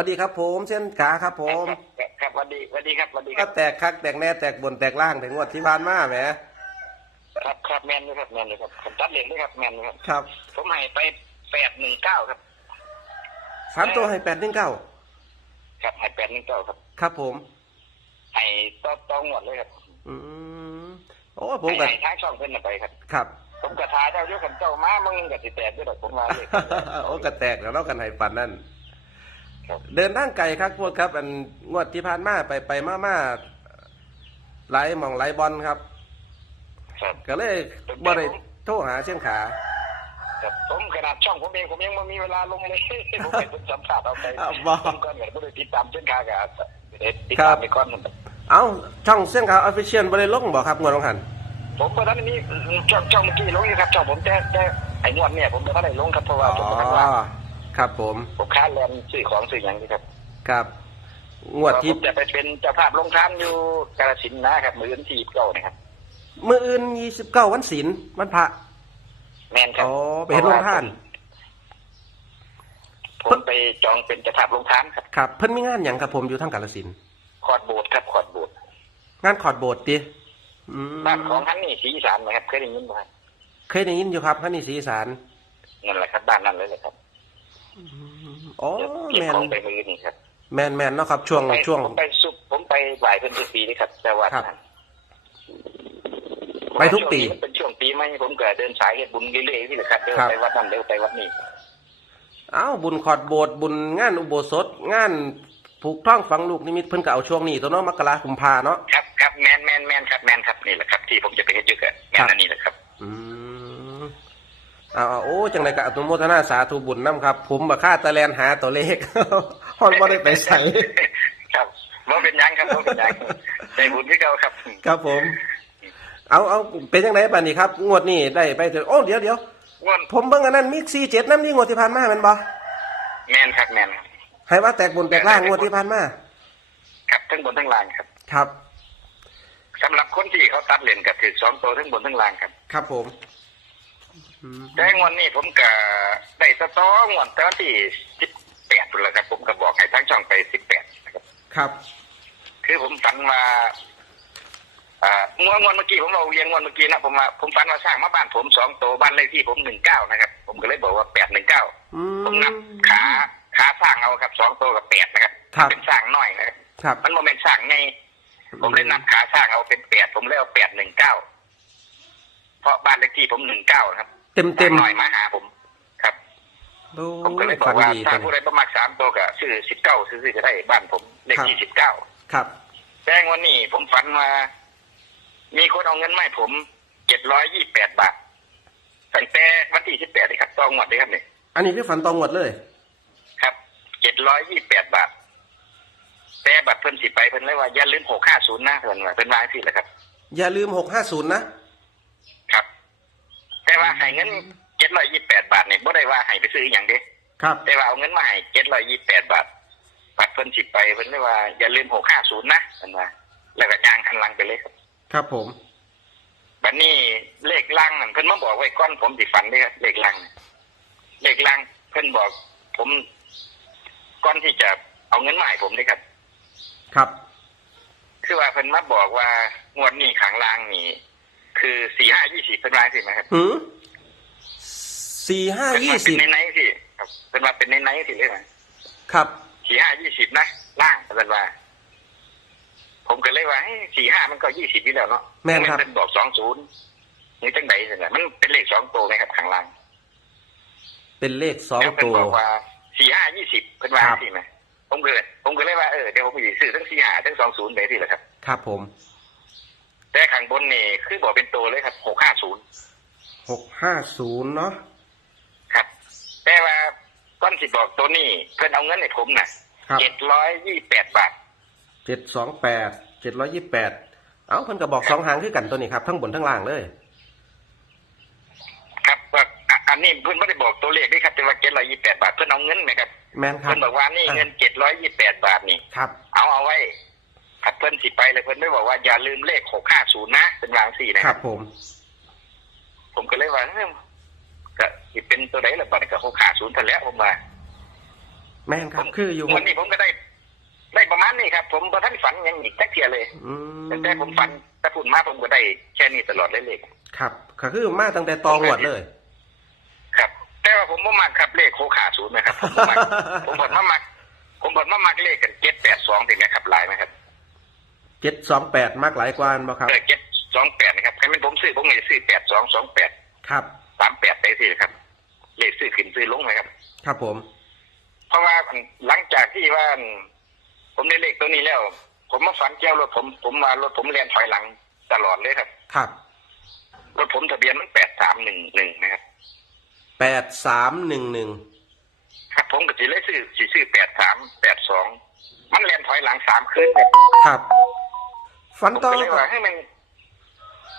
วัสดีครับผมเส้นกาครับผมครับสวัสดีสวัสดีครับสวัสดีคก็รับแตกคักแตกแน่แตกบนแตกล่างแต่งวดที่ผ่านมาแหมครับครับแมนเลยครับแมนเลยครับผมตัดเหรียญด้วยครับแมนเลยครับ ครับผมให้ไปแปดหนึ่งเก้าครับสามตัวให้แปดหนึ่งเก้าครับให้แปดหนึ่งเก้าครับครับผม ให้ต่อต่อหมดเลยครับอืมโอ้ผมให้กับให้ท้ายช่องเพิ่นน่ะไปครับ ครับ ผมกระทาเจ้าเยอะขันเจ้ามามึงกับสิแตกด้วยหรอกผมว่าเลย โอ้กระแตกแล้วเนาะกันให้ปันนั่น ครับเดินทางไกลครับพวกครับ อันงวดที่ผ่านมาไปไปมามาหลายหมองหลายบอลครับ ครับ ก็เลยบ่ได้โทรหาเชียงขา ครับผมขนาดช่องผมเองผมยังไม่มีเวลาลงเลย ผมเป็นสัมภาษณ์เอาไปอ้าวบ่ ผมก็เนี่ยไม่ได้ติดตามเส้นทางกับเด็ดติดครัตามบไปก่อนนั่นเอ้าช่องเชียงขาออฟฟิเชียลบ่ได้ลงบ่ครับงวดลงหันผมก็ตอนนี้ช่องช่องเมื่อกี้ลงอยู่ครับช่องผมแต่แต่ไอ้งวดเนี่ยผมไม่ได้ลงครับเพราะว่าอ๋ผมอกำลังว่าง ครับผมผมค้าแลนซื้อของซื้ออย่างนี้ครับ ครับ งวดที่ผมจะไปเป็นเจ้าภาพลงทานอยู่กาฬสินธุ์นะครับมือวันที่เก้านะครับมื้ออื่น29วันศีลวันพระแมนครับอ๋อไปเฮ็ดโรงทานผมไปจองเป็นเจ้าภาพลงทานครับครับเพิ่นมีงานหยังครับผมอยู่ทางกาฬสินธุ์ขอดโบสถ์ครับขอดโบสถ์งานขอดโบสถ์ติอืมบ้านของท่านนี่ศรีอีสานนะครับเคยได้ยินไหมครับเคยได้ยินอยู่ครับท่านนี่ศรีอีสานนั่นแหละครับบ้านนั่นเลยแหละครับ อ๋อเดี๋ยวเก็บแม่นของไปมือนี่ครับแม่นแม่นเนาะครับช่วงไปช่วง ผมไปสุผมไปไหวเพิ่นทุกปีนี่ครับแต่ว่าครับ นั้นไปทุกปี ช่วงนี้มันเป็นช่วงปีใหม่ผมก็เดินสายเฮ็ดบุญเรื่อยๆนี่แหละครับเดินครับ ไปวัดนั่นเดินไปวัดนี้ เอ้าบุญขอดโบสถ์บุญงานอุโบสถ งานผูกท้องฝังลูกนิมิตเพิ่นก็เอาช่วงนี้ตัวเนาะมกราคมพาเนาะ ครับครับแมนแมนแมนครับแมนครับนี่แหละครับที่ผมจะไปเฮ็ดอยู่กับแมนอันนี้แหละครับอืม เอาเอาโอ้จังไดก็อนุโมทนาสาธุบุญนํครับ ผมบ่ค่าตะแลนหาตัวเลขฮอดบ่ได้ไปใส่ครับว่าเป็นหยังครับว่าเป็นหยังได้บุญที่เก่าครับ ครับผม เอาเอาเป็นจังไดบัดนี้ครับงวดนี้ได้ไปเถอะโอ้เดี๋ยวเดี๋ยวง่วนผมเบิ่งอันนั้นมี47นำนี่งวดที่ผ่านมาแม่นบ่แมนครับแมนครับให้ว่าแตกบนแตกล่างงวดที่ผ่านมาครับทั้งบนทั้งล่างครับ ครับสำหรับคนที่เขาตัดเลนกับถือสองตัวทั้งบนทั้งล่างครับ ครับผมอืม แต่งวันนี้ผมก็ได้สตองวันตอนที่สิบแปดเลยครับ ผมก็บอกให้ทั้งช่องไปสิบแปดนะครับ ครับ คือผมฝันว่าอ่างวดงวดเมื่อกี้ผมเราเรียงงวดเมื่อกี้นะผมว่าผมฝันว่าสร้างมาบ้านผมสองตัวบ้านเลขที่ผมหนึ่งเก้านะครับ ผมก็เลยบอกว่าแปดหนึ่งเก้าอืมผมนับขาขาสร้างเอาครับสองตัวกับแปดนะครับครับเป็นสร้างน้อยนะครับครับ มันโมเมนต์สร้างไงผมเลยนับขาสร้างเอาเป็นแปดผมเลยเอาแปดหนึ่งเก้าเพราะบ้านเลขที่ผมหนึ่งเก้าครับ เต็มสเต็ร้ามงน้อยมาหาผมครับโอ้ผมก็เลยบอฝักนว่าดีถ้าจังผู้ใดประมาทสามตัวก็ซื้อสิบเก้าซื้อจะได้บ้านผมเลขที่สิบเก้าครับแจ้งวันนี้ผมฝันว่ามีคนเอาเงินมาให้ผมเจ็ดร้อยยี่แปดบาทตั้งแต่วันที่สิบแปดเลยครับตองหมดเลยครับเนี่ยอันนี้คือฝันตรงหมดเลย ครับเจ็ดร้อยยี่แปดบาทแต่บัตรเพิ่นสิไปเพิ่นเลยว่าอย่าลืมหกห้าศูนย์นะเพิ่นว่าเพิ่นวางสิแหละครับ อย่าลืมหกห้าศูนย์นะครับ แต่ว่าให้เงินเจ็ดร้อยยี่แปดบาทเนี่ยบ่ได้ว่าให้ไปซื้ออหย่างเด้ครับ แต่ว่าเอาเงินมาให้เจ็ดร้อยยี่แปดบาทบัตรเพิ่นสิไปเพิ่นเลยว่าอย่าลืมหกห้าศูนย์นะเพิ่นว่าแล้วก็ย่างคันหลังไปเลยครับครับผม บัดนี้เลขล่างนั่นเพิ่นมาบอกไว้ก้อนผมสิฝันเด้ครับเลขล่างน่ะเลขล่างเพิ่นบอก ผมก้อนที่จะเอาเงินมาให้ผมเด้ครับ ครับ คือว่าเพิ่นมาบอกว่างวดนี้ขังล่างนี่ คือสี่ห้ายี่สิบเพิ่นว่าสิไหมครับหืมสี่ห้าเพิ่นยี่ว่าสิเป็บนในๆสิครับเพิ่นว่าเป็นในๆสิเลยนะครับสี่ห้ายี่สิบนะล่างเพิ่นว่า ผมก็เลยว่าสี่ห้ามันก็ยี่สิบอยู่แล้วเนาะแม่นครับเป็นบอกสองศูนย์นี่จังไดสินะมันเป็นเลขสองตัวไหมครับขังล่าง เป็นเลขสองแล้วเพิ่นตัวบอกว่าสี่ห้ายี่สิบเพิ่นว่าครับสิไหมผมก็เลยผมก็เลยว่าเออเดี๋ยวผมไปซื้อทั้งสี่ห้าทั้งสองศูนย์ไปสิแหละครับ ครับผม แต่ข้างบนนี่คือบอกเป็นตัวเลยครับหกห้าศูนย์หกห้าศูนย์เนาะครับ แต่ว่าก้อนสิบอกตัวนี้เพิ่นเอาเงินให้ผมน่ะครับเจ็ดร้อยยี่แปดบาท เจ็ดสองแปดเจ็ดร้อยยี่แปดเอ้าเพิ่นก็บอกสองหางคือกันตัวนี้ครับทั้งบนทั้งล่างเลย ครับว่าอะอันนี้เพิ่นไม่ได้บอกตัวเลขด้วยครับแต่ว่าเจ็ดร้อยยี่แปดบาทเพิ่นเอาเงินไหมครับแม่นครับเพิ่นบอกว่านี่เงินเจ็ดร้อยยี่แปดบาทนี่ ครับ เอาเอาไว้ ถัดเพิ่นสิไปเลยเพิ่นไม่บอกว่าอย่าลืมเลขหกห้าศูนย์นะเป็นรางสี่นะคครัรับบผม ผมก็เลยว่าเอ้ยก็สิเป็นตัวไหนล่ะบัดนี้ก็หกห้าศูนย์ทันแล้วผมว่า แม่นครับคืออยู่วันนี้ผมก็ได้ ได้ประมาณนี้ครับ ผมประท่านฝันยังอีกแค่เทียเลยอืมแต่ผมฝันถ้าพูดมาผมก็ได้แค่นี้ตลอดเลยเลยครับก็คือมาตั้งแต่ตองวดเลย ครับ แต่ว่าผมบ่มักครับเลขโคขาศูนย์นะครับผมบ่มักผมบดมามักผมบดมามักเลขกันเจ็ดแปดสองถึงนะครับหลายไหมครับ เจ็ดสองแปดมากหลายกว่าบ่ครับเออเจ็ดสองแปดนะครับใครเป็นผมซื้อผมเลยซื้อแปดสองสองแปดครับสามแปดไปสิครับเลขซื้อขึ้นซื้อลงนะครับ ครับผม เพราะว่าหลังจากที่ว่า ผมได้เลขตัวนี้แล้ว ผมมาฝันเกี่ยวรถผมผมมารถผมเรียนถอยหลังตลอดเลยครับ ครับรถผมทะเบียนมันแปดสามหนึ่งหนึ่งนะครับแปดสามหนึ่งหนึ่งครับผมก็สิเลยซื้อสิซื้อแปดสามแปดสองมันเรียนถอยหลังสามคืนเนี่ยครับ ฝันผมต่อก็เลยว่าให้มัน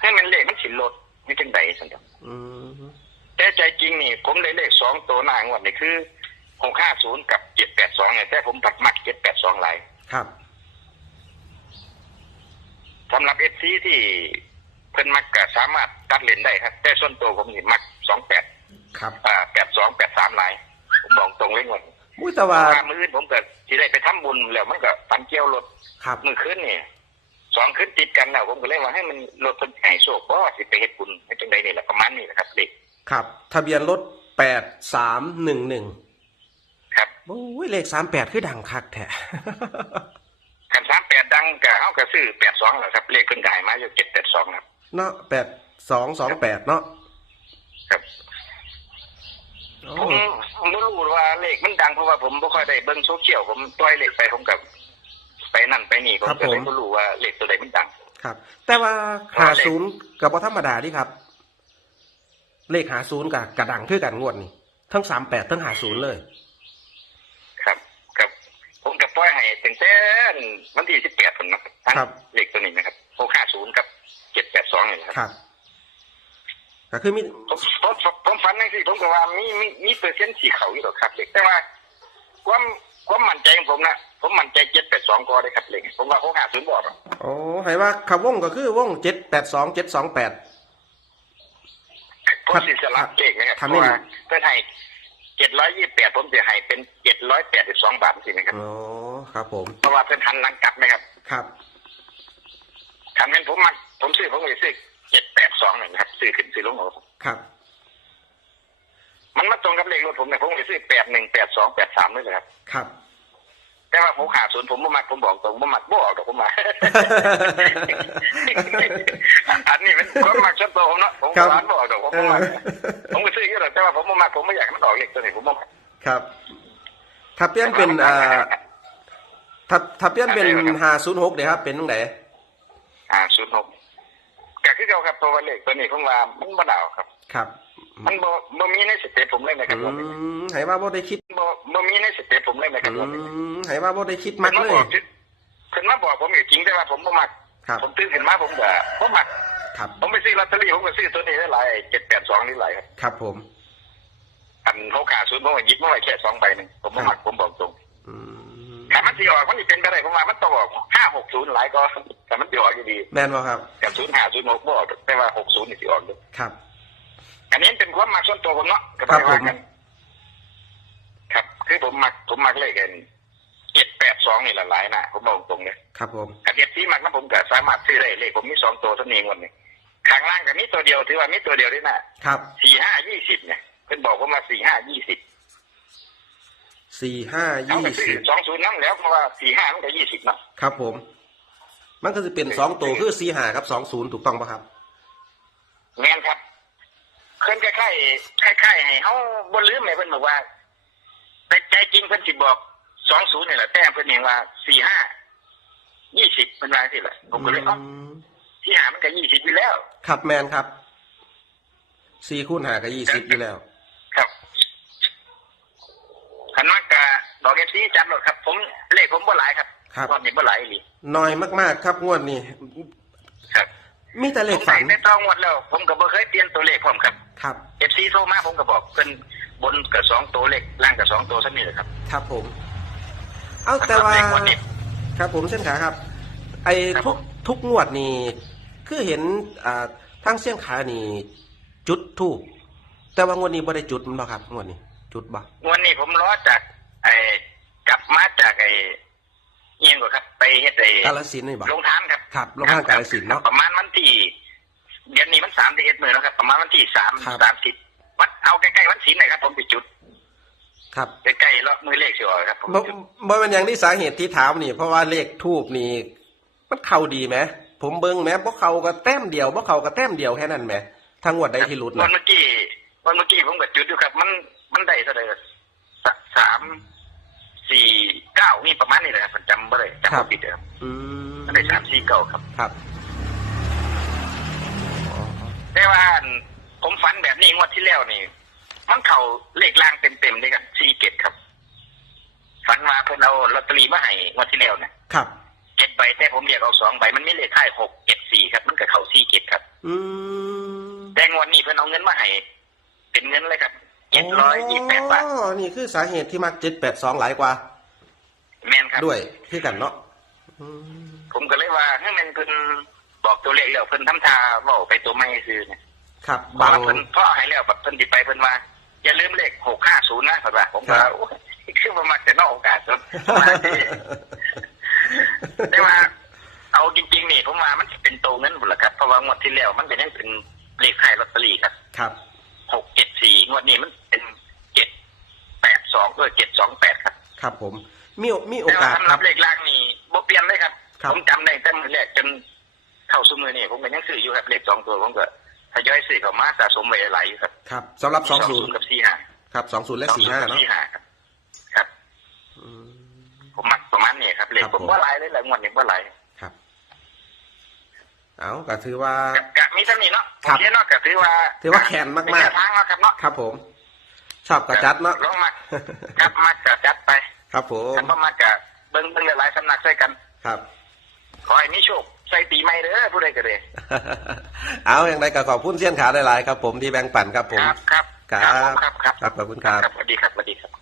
ให้มันเลขมันสิลดไม่เป็นไดสันดอกอืมแต่ใจจริงนี่ ผมได้เลขสองตัวหน้างวดนี่คือหกห้าศูนย์กับเจ็ดแปดสองเนี่ยแต่ผมผัดมักเจ็ดแปดสองหลายครับ สำหรับเอฟซีที่เพิ่นมักก็สามารถตัดเลนได้ครับ แต่ส่วนตัวผมนี่มักสองแปดครับอ่าแปดสองแปดสามหลาย ผมบอกตรงเลยงวดมุ้ยแต่เพว่าราะว่ามืออื่นผมก็ที่ได้ไปทำบุญแล้วมันก็ฝันเกี่ยวรถครับ มือขึ้นนี่ สองขึ้นติดกันแล้วผมก็เลยว่าให้มันรถคนหายโศกบ่สิไปเฮ็ดบุญให้จังใดนี่แหละประมาณนี้แหละครับเด็กครับ ทะเบียนรถแปดสามหนึ่งหนึ่งครับโอ้ยเลขสามแปดคือดังคักแท้คันสามแปดดังก็เฮาก็ซื้อแปดสองแหละครับเลขขึ้นกายมาอยู่เจ็ดแปดสองครับเนาะแปดสองสองแปดเนาะครับโอ้ผมผมไม่รู้ว่าเลขมันดังเพราะว่าผมไม่ค่อยได้เบิ่งโซเชียลผมปล่อยเลขไปผมกับ ไปนั่นไปนี่ผมก็เลยไม่รู้ว่าเลขตัวใดมันดัง ครับ แต่ว่าครัหาบศูนย์กับว่าธรรมดาดิครับ เลขหาศูนย์กับกระดังคือกันงวดนี่ทั้งสามแปดทั้งหาศูนย์เลย ครับครับ ผมกับปล่อยให้ตั้งแต่วันที่สิบแปดผมนะทั้งครับเลขตัวนี้นะครับหกห้าศูนย์กับเจ็ดแปดสองนี่นะครับครับก็คือมีผมผมผมฝันนั่นสิผมก็ว่ามีมีมีเปอร์เซ็นต์สีเขาอยู่หรอกครับเลขแต่ว่าความ ความมั่นใจของผมนะผมมั่นใจเจ็ดแปดสองก็ได้ครับเลขผมว่าหกห้าศูนย์บอกอะโอ้ให้ว่าคำวงก็คือวงเจ็ดแปดสองเจ็ดสองแปดผมสิสลับเลขนะครับทำเพให้ราะหนึ่ว่างเพื่อนให้เจ็ดร้อยยี่สิบแปดผมจะให้เป็นเจ็ดร้อยแปดสิบสองบาทสินะครับโอ้ครับ ผมเพราะว่าเพื่อนหันหลังกลับนะครับ ครับทำเป็นผมมันผมซื้อผมเลยซื้อเจ็ดแปดสองนะครับ ซื้อขึ้นซื้อลงเอาครับ มันมาตรงกับเลขรถผมเนี่ยผมเลยซื้อแปดหนึ่งแปดสองแปดสามนี่แหละครับ ครับ แต่ว่าผมขาดศูนย์ผมบ่มักผมบอกตรงบ่มักบ่ออกดอกผมมา อันนี้เป็นความมักส่วนตัวผมเนาะผมครับร้านบ่ออกดอกผมเอบ่อมักผมก็ซื้อเยอะหรอกแต่ว่าผมบ่มักผมไม่อยากให้มันออกเลขตัวนี้ผมบ่มัก ครับ ถ้าเปลี่ยนเป็นอ่าถ้าถ้าเปลี่ยนเป็นหาศูนย์หกเดี๋ยวครับ เป็นตรงไหนอ่าศูนย์หกก็คือเขาครับเพราะว่าเลขตัวนี้ผมว่ามันบ่ดาวครับ ครับ มันบ่บ่มีในสเต็ปผมเลยนะครับอืมให้ว่าบ่ได้คิดบ่บ่มีในสเต็ปผมเลยนะครับอืมให้ว่าบ่ได้คิดมักเลยเพิ่นมาบอกผมอยู่จริงแต่ว่าผมบ่มักครับผมตื่นขึ้นมาผมก็บ่มักครับผมไปซื้อลอตเตอรี่ผมก็ซื้อตัวนี้ได้หลาย782นี่หลายครับครับผม อันเขาขาดศูนย์ผมก็หยิบมาไว้แค่สองใบหนึงผมบ่มักผมบอกตรงอืมถ้ามันสิออกมันสิเป็นไปได้ผมว่ามันต้องออก560หลายก็แต่มันสิออกอยู่ดีแม่นบ่ครับกับ05 06บ่ออกแต่ว่า60นี่สิออกอยู่ครับ อันนี้เป็นความมักส่วนตัวผมเนาะก็ครับไม่ว่าผมกัน ครับ คือผมมักผมมักเลขกัน782นี่ละหลายนะผมบอกตรงเลยครับผมกระเดียดที่มักนะผมก็สามารถซื้อได้เลขผมมีสองตัวเท่านี้วันนี้ข้างล่างก็มีตัวเดียวถือว่ามีตัวเดียวด้วยนะครับสี่ห้ายี่สิบเนี่ยเพิ่นบอกว่ามาสี่ห้ายี่สิบสี่ห้าเขายี่ก็ซื้อสิบสองศูนย์นั่นแล้วเพราะว่าสี่ห้ามันก็ยี่สิบเนาะครับผม มันก็จะเป็นสองตัวคือสี่หาครับสองศูนย์ถูกต้องปะครับแม่นครับ เพิ่นคล้ายๆคล้ายๆให้เขาบ่ลืมไหมเพิ่นบอกว่าแต่ใจจริงเพิ่นสิบอกสองศูนย์นี่แหละแต่เพิ่นเห็นว่าสี่ห้ายี่สิบเพิ่นว่าที่แหละผมก็เลยเอ้าอืมสี่ห้ามันก็ยี่สิบอยู่แล้ว ครับแมนครับสี่คูณหากับยี่สิบอยู่แล้ว ครับขันมากกะดอกเอฟซีจัดหมดครับ ผมเลขผมบ่หลายครับครับความนี้บ่หลายอีหลีน้อยมากๆ ครับงวดนี้ ครับ มีแต่เลผขมฝัใส่นในตองวดแล้ว ผมก็บ่เคยเปลี่ยนตัวเลขผมครับ ครับเอฟซีโทรมาผมก็บอกเพิ่นบนกับสองตัวเลขล่างกับสองตัวเท่านี้แหละครับ ครับผม เอาแต่ว่าเลขงดนี้ครับผมเส้นขาครับ ไอ้ครับทุกผม ทุกงวดนี่คือเห็นอ่าทั้งเส้นขานี่จุดทูบแต่ว่างวดนี้บ่ได้จุดมันบ่ครับงวดนี้ จุดบ่งวันนี้ผมรอจากไอ้เอียงกว่าครับ ไปเฮ็ดไอ้กาลสินธุ์นี่บ่ลงทานครับครับโรงทานกาฬสินธุ์เนอะประมาณวันที่ เดือนนี้มันสามเอ็ดมือแล้วครับ ประมาณวันที่สามครับ สามสิบวัดเอาใกล้ๆวันศีลหน่อยครับผมไปจุดครับใกล้ๆแล้วมือเลขสิออกครับผมบ่บ่เป็นอย่างที่สาเหตุที่ถามนี่ เพราะว่าเลขทูบนี่มันเข้าดีไหมผมเบิ่งแม้บ่เข้าก็แต้มเดียวบ่เข้าก็แต้มเดียวแค่นั้นแหมทางงวดใดที่หลุดวันะนเมื่อกี้วันเมื่อกี้ผมก็จุดอยู่ครับ มันมันได้เท่าไหร่สะสามสี่เก้านี่ประมาณนี้เลยครับผมจำไม่ได้จำไม่ผิดเลยครับอืมมันได้สามสี่เก้าครับ ครับ แต่ว่าผมฝันแบบนี้งวดที่แล้วนี่ มันเข่าเลขล่างเต็มๆเลยครับสี่เกตครับฝันว่าเพิ่นเอาลอตเตอรี่มาให้งวดที่แล้วเนี่ยครับ เจ็ดใบแต่ผมเรียกเอาสองใบมันไม่เลขท้ายหกเจ็ดสี่ครับ มันก็เข่าสี่เกตครับ อืมแต่งวดนี้เพิ่นเอาเงินมาให้เป็นเงินเลยครับเจ็ดร้อยยี่สิบแปดบาทอ๋อนี่คือสาเหตุที่มัก782หลายกว่า แม่นครับ ด้วยคือกันเนาะอืมผมก็เลยว่าให้มันเพิ่น บอกตัวเลขแล้วเพิ่นทำท่าเว้าไปตัวไม่คือเนี่ยครับบาบางงเพิ่นพ่อให้แล้วแบบเพิ่นสิไปเพิ่นว่าอย่าลืมเลขหกห้าศูนย์นะเพิ่นว่าผมก็ครับโอ้ยคือประมาณจะนอกโอกาสครับประมาณนี้แต่ว่า เอาจริง ๆ นี่ผมว่ามันจะเป็นโตเงินหมดละครับเพราะว่างวดที่แล้วมันเป็นยังเป็นเลขขายลอตเตอรี่ครับ ครับ หกเจ็ดสี่งวดนี้มันเป็นเจ็ดแปดสองเออเจ็ดสองแปดครับครับผมมีมีโอแต่ว่ากาสสำหครัรับบ เลขล่างนี่บ่เปลี่ยนเลยครับ ครับ ผมจำได้แต่มือแรกจน เข้าสู่มือนี่ผมก็ยังซื้ออยู่ครับเลขสองตัวผมก็ทยอยซื้อเข้ามาสะสมไว้หลายอยู่ครับครับสำหรับ20กับสี่ห้าครับ20และสองศูนย์กับ45เนาะสี่ห้าครับครับอืมผมมักประมาณนี้ครับเลขครับผมผมว่าหลายเลยแหละงวดนี้ว่าหลายครับเอาก็ถือว่ากะกะมีเท่านี้เนาะครับโอเคเนาะก็ถือว่า ถือว่าแข็งมากๆเป็นแนวทางเนาะครับเนาะครับผมชอบกระจัดเนาะลองมักครับมักกะจัดไป ครับผมถ้าบ่มักกะเบิ่งเบิ่งหลายๆสำนักใส่กัน ครับ ขอให้มีโชค ใส่ปีใหม่เด้อผู้ใดก็ได้เอาอย่างไรก็ขอบคุณเสี้ยนขาหลายๆครับ ผมที่แบ่งปันครับผม ครับ ครับ ครับผมครับครับครับ ขอบคุณครับ สวัสดีครับ